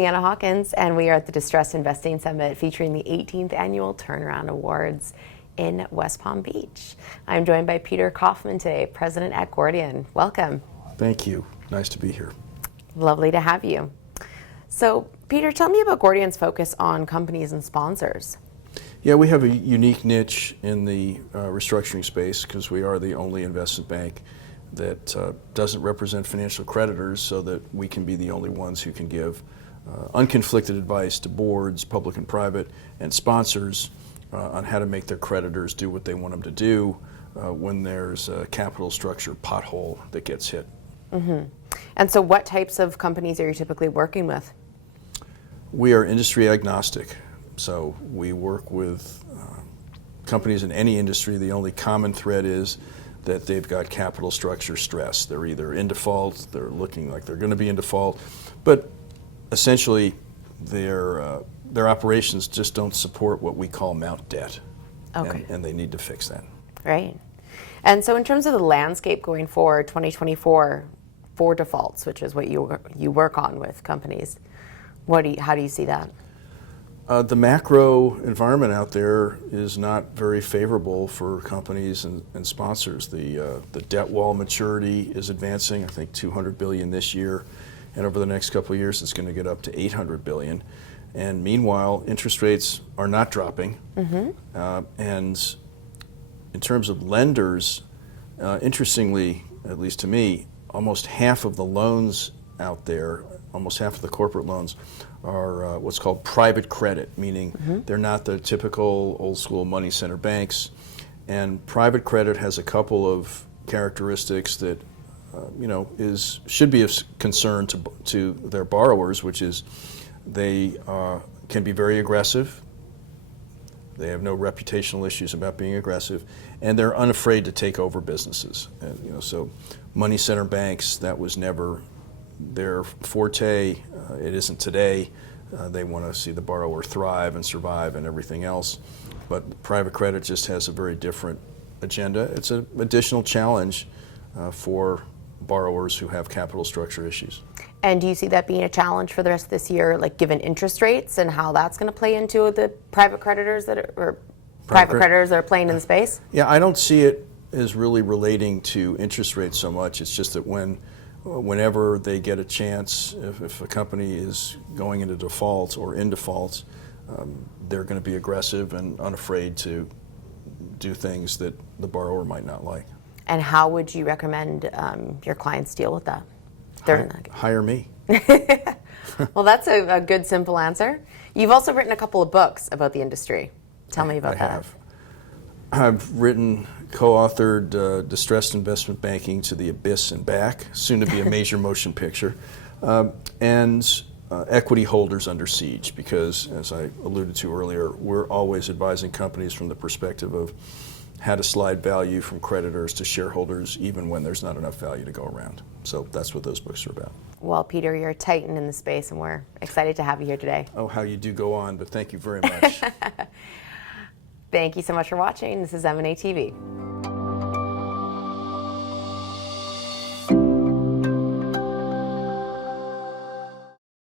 Leanna Hawkins, and we are at the Distressed Investing Summit featuring the 18th Annual Turnaround Awards in West Palm Beach. I'm joined by Peter Kaufman today, President at Gordian. Welcome. Thank you. Nice to be here. Lovely to have you. So, Peter, tell me about Gordian's focus on companies and sponsors. Yeah, we have a unique niche in the restructuring space because we are the only investment bank that doesn't represent financial creditors, so that we can be the only ones who can give unconflicted advice to boards, public and private, and sponsors on how to make their creditors do what they want them to do when there's a capital structure pothole that gets hit. Mm-hmm. And so what types of companies are you typically working with? We are industry agnostic, so we work with companies in any industry. The only common thread is that they've got capital structure stress. They're either in default, they're looking like they're going to be in default, but essentially their operations just don't support what we call mount debt. Okay. And they need to fix that. Right. And so in terms of the landscape going forward, 2024, for defaults, which is what you work on with companies, how do you see that? The macro environment out there is not very favorable for companies and sponsors. The debt wall maturity is advancing, I think $200 billion this year, and over the next couple of years it's going to get up to $800 billion. And meanwhile, interest rates are not dropping. Mm-hmm. And in terms of lenders, interestingly, at least to me, almost half of the loans out there, almost half of the corporate loans are what's called private credit, meaning they're not the typical old school money center banks. And private credit has a couple of characteristics that should be of concern to their borrowers, which is they can be very aggressive. They have no reputational issues about being aggressive, and they're unafraid to take over businesses. And, so money center banks, that was never their forte. It isn't today. They want to see the borrower thrive and survive and everything else. But private credit just has a very different agenda. It's an additional challenge for borrowers who have capital structure issues. And do you see that being a challenge for the rest of this year, like given interest rates and how that's going to play into the private creditors that are playing in the space? Yeah, I don't see it as really relating to interest rates so much. It's just that whenever they get a chance, if a company is going into default or in default, they're going to be aggressive and unafraid to do things that the borrower might not like. And how would you recommend your clients deal with that? Hire me. Well, that's a good, simple answer. You've also written a couple of books about the industry. Tell me about that. I've written, co-authored Distressed Investment Banking to the Abyss and Back, soon to be a major motion picture, and Equity Holders Under Siege, because, as I alluded to earlier, we're always advising companies from the perspective of how to slide value from creditors to shareholders even when there's not enough value to go around. So that's what those books are about. Well, Peter, you're a titan in the space, and we're excited to have you here today. Oh, how you do go on, but thank you very much. Thank you so much for watching. This is M&A TV.